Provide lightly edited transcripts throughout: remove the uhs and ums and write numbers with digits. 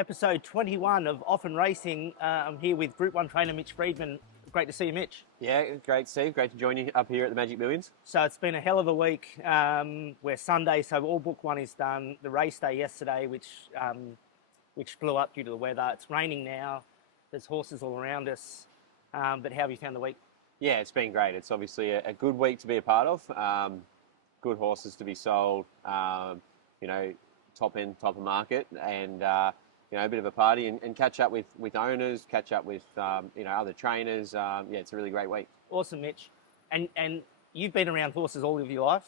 Episode 21 of Often Racing. I'm here with Group 1 trainer Mitch Freedman. Great to see you, Mitch. Yeah, great, Steve. Great to join you up here at the Magic Millions. So it's been a hell of a week. We're Sunday, so all book one is done. The race day yesterday, which blew up due to the weather. It's raining now. There's horses all around us. But how have you found the week? Yeah, it's been great. It's obviously a good week to be a part of. Good horses to be sold. Top end, top of market, and a bit of a party and catch up with owners, catch up with other trainers. It's a really great week. Awesome, Mitch. And you've been around horses all of your life.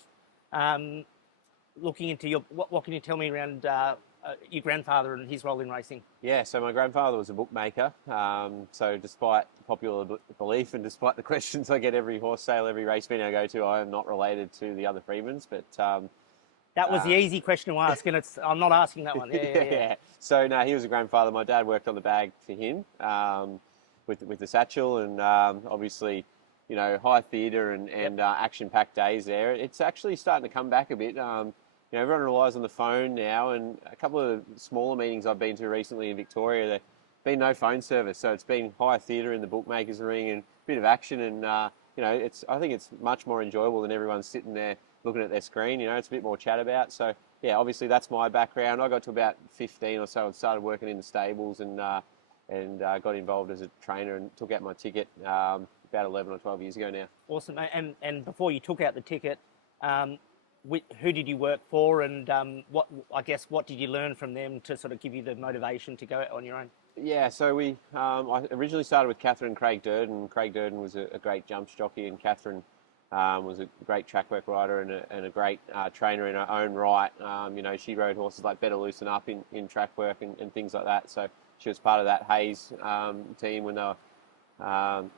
Looking into what can you tell me around your grandfather and his role in racing? Yeah, so my grandfather was a bookmaker. So despite popular belief and despite the questions I get every horse sale, every race meeting I go to, I am not related to the other Freedmans, but that was the easy question to ask, and I'm not asking that one. Yeah. So, no, he was a grandfather. My dad worked on the bag for him with the satchel, and obviously, high theatre and action-packed days there. It's actually starting to come back a bit. Everyone relies on the phone now, and a couple of smaller meetings I've been to recently in Victoria, there's been no phone service, so it's been high theatre in the bookmakers ring and a bit of action, and I think it's much more enjoyable than everyone sitting there looking at their screen. It's a bit more chat about. So, yeah, obviously that's my background. I got to about 15 or so and started working in the stables and got involved as a trainer and took out my ticket about 11 or 12 years ago now. Awesome. And before you took out the ticket, who did you work for, and what did you learn from them to sort of give you the motivation to go out on your own? Yeah, so I originally started with Catherine and Craig Durden. Craig Durden was a great jumps jockey, and Catherine was a great track work rider and a great trainer in her own right. She rode horses like Better Loosen Up in track work and things like that. So she was part of that Hayes team when they were,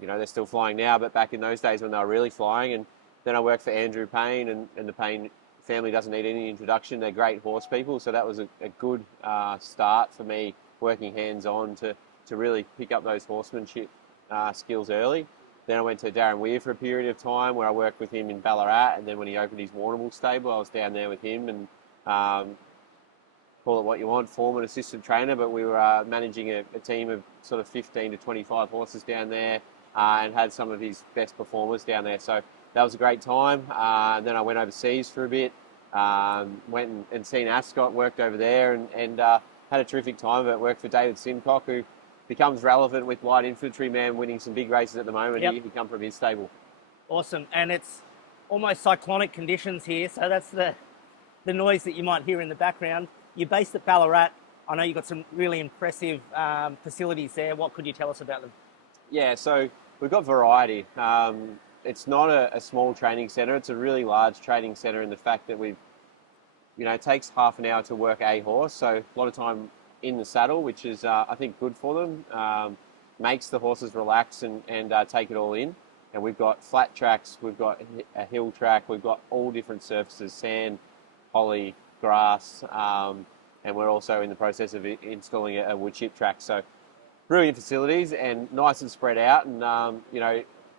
they're still flying now, but back in those days when they were really flying. And then I worked for Andrew Payne, and the Payne family doesn't need any introduction. They're great horse people. So that was a good start for me, working hands-on to really pick up those horsemanship skills early. Then I went to Darren Weir for a period of time where I worked with him in Ballarat, and then when he opened his Warrnambool stable, I was down there with him and call it what you want, foreman, assistant trainer, but we were managing a team of sort of 15 to 25 horses down there and had some of his best performers down there. So that was a great time. And then I went overseas for a bit, went and seen Ascot, worked over there and had a terrific time of it. Worked for David Simcock, who becomes relevant with light infantryman winning some big races at the moment. Yep. He come from his stable. Awesome. And it's almost cyclonic conditions here, so that's the noise that you might hear in the background. You're based at Ballarat. I know you've got some really impressive facilities there. What could you tell us about them? Yeah, so we've got variety. It's not a small training centre. It's a really large training centre in the fact that it takes half an hour to work a horse, so a lot of time in the saddle, which is, I think, good for them. Makes the horses relax and take it all in. And we've got flat tracks, we've got a hill track, we've got all different surfaces, sand, holly, grass, and we're also in the process of installing a wood chip track. So brilliant facilities and nice and spread out. And,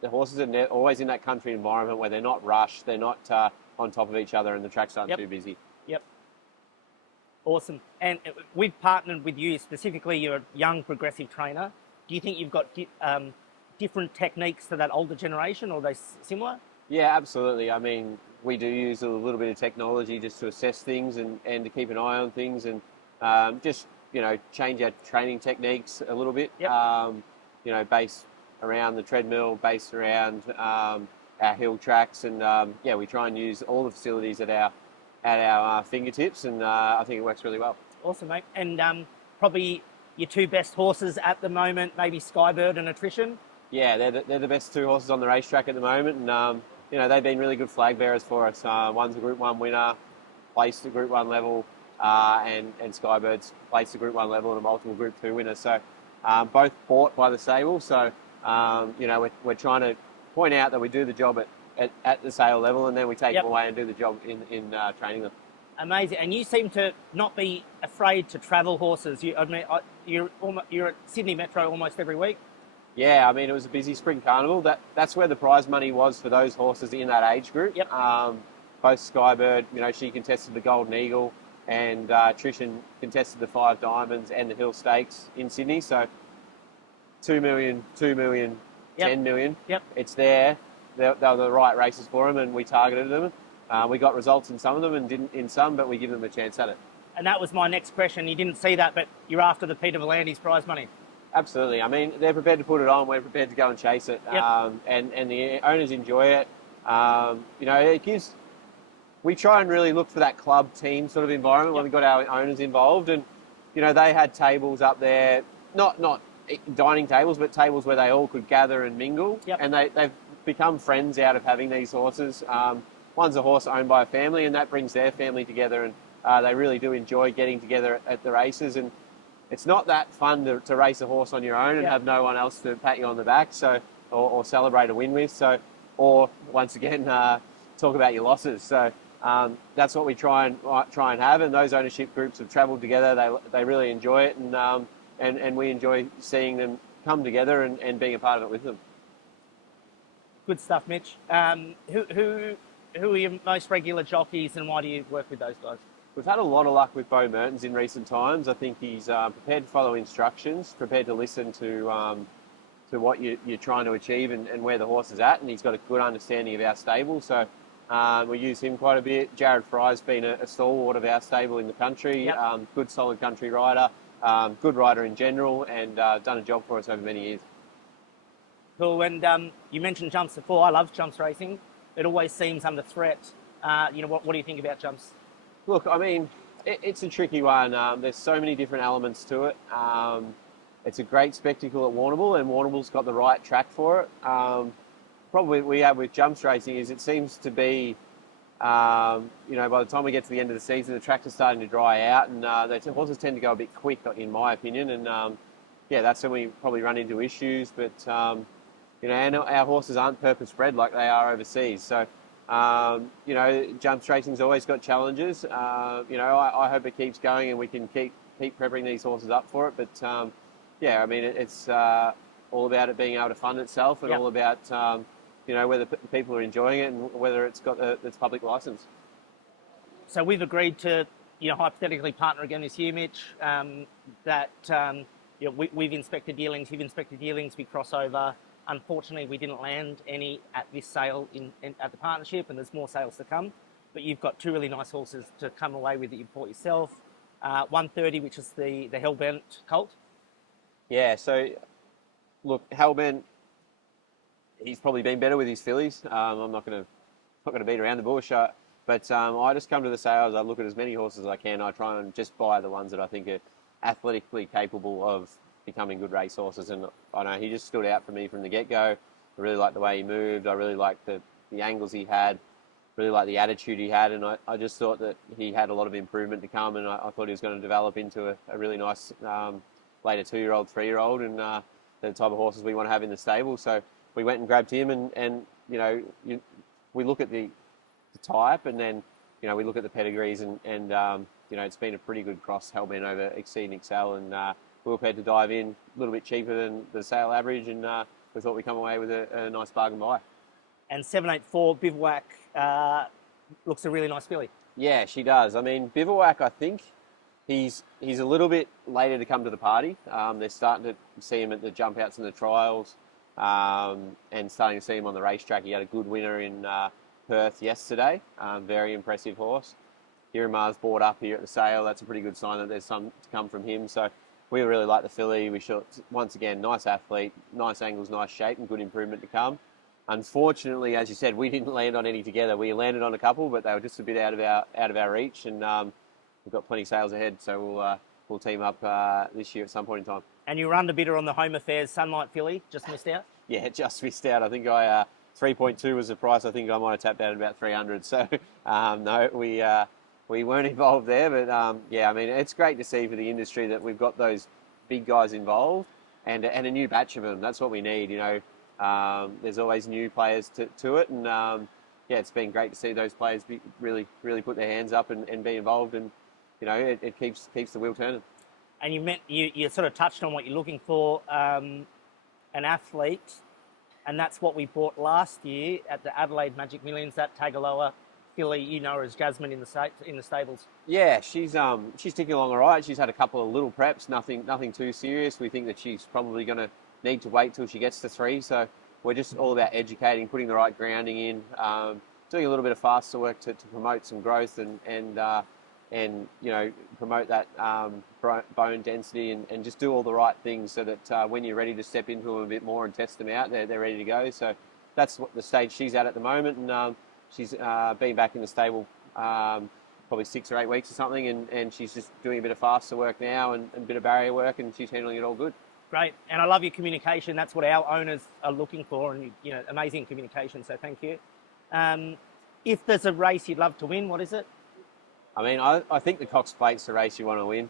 the horses are always in that country environment where they're not rushed, they're not on top of each other, and the tracks aren't too busy. Yep. Awesome. And we've partnered with you specifically. You're a young progressive trainer. Do you think you've got different techniques to that older generation, or are they similar? Yeah, absolutely. I mean, we do use a little bit of technology just to assess things and to keep an eye on things and change our training techniques a little bit. Yep. Based around the treadmill, based around our hill tracks, and we try and use all the facilities at our fingertips, and I think it works really well. Awesome, mate. And probably your two best horses at the moment, maybe Skybird and Attrition? Yeah, they're the best two horses on the racetrack at the moment, and they've been really good flag bearers for us. One's a Group 1 winner, placed at Group 1 level, and Skybird's placed at Group 1 level and a multiple Group 2 winner. So both bought by the stable, so we're trying to point out that we do the job at the sale level, and then we take them away and do the job in training them. Amazing. And you seem to not be afraid to travel horses. You're at Sydney Metro almost every week. Yeah, I mean, it was a busy spring carnival. That's where the prize money was for those horses in that age group. Yep. Both Skybird, she contested the Golden Eagle. and Trishan contested the 5 Diamonds and the Hill Stakes in Sydney. So 2 million, 2 million, Yep. 10 million. Yep. It's there. They were the right races for him, and we targeted them. We got results in some of them and didn't in some, but we give them a chance at it. And that was my next question. You didn't see that, but you're after the Peter Volandes prize money. Absolutely. I mean, they're prepared to put it on. We're prepared to go and chase it. Yep. And the owners enjoy it. You know, it gives... We try and really look for that club team sort of environment when we got our owners involved. And, you know, they had tables up there, not dining tables, but tables where they all could gather and mingle. Yep. And they've become friends out of having these horses. One's a horse owned by a family, and that brings their family together. And they really do enjoy getting together at the races. And it's not that fun to race a horse on your own and have no one else to pat you on the back, so or celebrate a win with. So, or once again, talk about your losses. So that's what we try and have. And those ownership groups have travelled together. They really enjoy it, and we enjoy seeing them come together and being a part of it with them. Good stuff, Mitch. Who are your most regular jockeys, and why do you work with those guys? We've had a lot of luck with Bo Mertens in recent times. I think he's prepared to follow instructions, prepared to listen to what you're trying to achieve and where the horse is at, and he's got a good understanding of our stable. So we use him quite a bit. Jared Fry's been a stalwart of our stable in the country, good solid country rider, good rider in general, and done a job for us over many years. Cool. And you mentioned jumps before. I love jumps racing. It always seems under threat. You know, what do you think about jumps? Look, I mean, it's a tricky one. There's so many different elements to it. It's a great spectacle at Warrnambool, and Warrnambool's got the right track for it. Probably what we have with jumps racing is it seems to be, you know, by the time we get to the end of the season, the tracks are starting to dry out, and the horses tend to go a bit quick, in my opinion. And yeah, that's when we probably run into issues. But you know, and our horses aren't purpose bred like they are overseas, so. You know, jumps racing's always got challenges. You know, I hope it keeps going and we can keep prepping these horses up for it. But yeah, I mean, it's all about it being able to fund itself, and all about you know, whether people are enjoying it and whether it's got its public license. So we've agreed to, you know, hypothetically partner again this year, Mitch. That you know, we've inspected yearlings, you've inspected yearlings, we cross over. Unfortunately, we didn't land any at this sale at the partnership, and there's more sales to come. But you've got 2 really nice horses to come away with that you bought yourself. 130, which is the Hellbent colt. Yeah, so look, Hellbent, he's probably been better with his fillies. I'm not going to beat around the bush. But I just come to the sales. I look at as many horses as I can. I try and just buy the ones that I think are athletically capable of becoming good race horses, and I know he just stood out for me from the get-go. I really liked the way he moved. I really liked the angles he had, really liked the attitude he had, and I just thought that he had a lot of improvement to come, and I thought he was going to develop into a really nice later 2-year-old, 3-year-old, and the type of horses we want to have in the stable. So we went and grabbed him, and you know, we look at the type, and then you know, we look at the pedigrees, and you know, it's been a pretty good cross, Hellbent over Exceed and Excel, and we were prepared to dive in a little bit cheaper than the sale average, and we thought we'd come away with a nice bargain buy. And 784 Bivouac looks a really nice filly. Yeah, she does. I mean, Bivouac, I think he's a little bit later to come to the party. They're starting to see him at the jump outs and the trials, and starting to see him on the racetrack. He had a good winner in Perth yesterday. Very impressive horse. Hiramar's bought up here at the sale. That's a pretty good sign that there's some to come from him. So we really like the filly. We shot, once again, nice athlete, nice angles, nice shape, and good improvement to come. Unfortunately, as you said, we didn't land on any together. We landed on a couple, but they were just a bit out of our reach, and we've got plenty of sales ahead. So we'll team up this year at some point in time. And you were under bidder on the Home Affairs Sunlight filly, just missed out. Yeah, just missed out. I think 3.2 was the price. I think I might have tapped out at about 300. So no, we weren't involved there, but yeah, I mean, it's great to see for the industry that we've got those big guys involved and a new batch of them. That's what we need, you know. There's always new players to it, and yeah, it's been great to see those players really put their hands up and be involved, and you know, it keeps the wheel turning. And you sort of touched on what you're looking for, an athlete, and that's what we bought last year at the Adelaide Magic Millions, that Tagaloa filly, you know her as Jasmine in the stables. Yeah, she's ticking along all right. She's had a couple of little preps, nothing too serious. We think that she's probably going to need to wait till she gets to 3. So we're just all about educating, putting the right grounding in, doing a little bit of faster work to promote some growth and you know, promote that bone density and just do all the right things so that when you're ready to step into them a bit more and test them out, they're ready to go. So that's what the stage she's at the moment, and she's been back in the stable probably 6 or 8 weeks or something, and she's just doing a bit of faster work now and a bit of barrier work, and she's handling it all good. Great, and I love your communication. That's what our owners are looking for, and you know, amazing communication. So thank you. If there's a race you'd love to win, what is it? I mean, I think the Cox Plate's the race you want to win.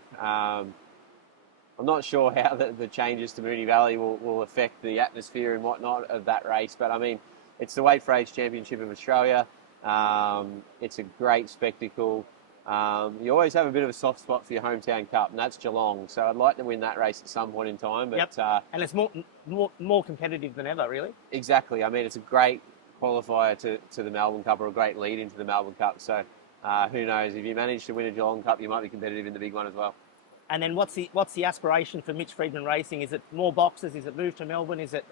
I'm not sure how the changes to Moonee Valley will affect the atmosphere and whatnot of that race, but I mean, it's the Weight for Age Championship of Australia. It's a great spectacle. You always have a bit of a soft spot for your hometown cup, and that's Geelong. So I'd like to win that race at some point in time. But, yep. And it's more competitive than ever, really. Exactly. I mean, it's a great qualifier to the Melbourne Cup, or a great lead into the Melbourne Cup. So who knows? If you manage to win a Geelong Cup, you might be competitive in the big one as well. And then what's the aspiration for Mitch Freedman Racing? Is it more boxes? Is it move to Melbourne? Is it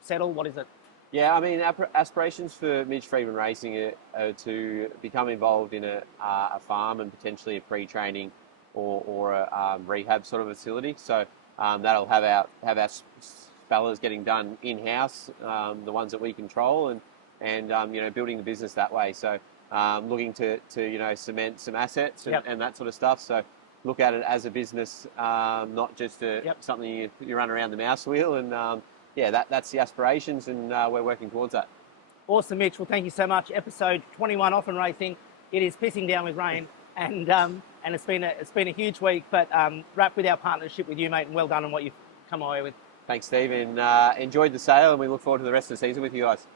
settle? What is it? Yeah, I mean, aspirations for Mitch Freedman Racing are to become involved in a farm and potentially a pre-training or a rehab sort of facility. So that'll have our spellers getting done in-house, the ones that we control, and you know, building the business that way. So looking to you know, cement some assets and that sort of stuff. So look at it as a business, not just something you run around the mouse wheel. And yeah, that's the aspirations, and we're working towards that. Awesome, Mitch. Well, thank you so much. Episode 21 Off and Racing. It is pissing down with rain, and it's been a huge week. But wrapped with our partnership with you, mate, and well done on what you've come away with. Thanks, Steve, and enjoyed the sale, and we look forward to the rest of the season with you guys.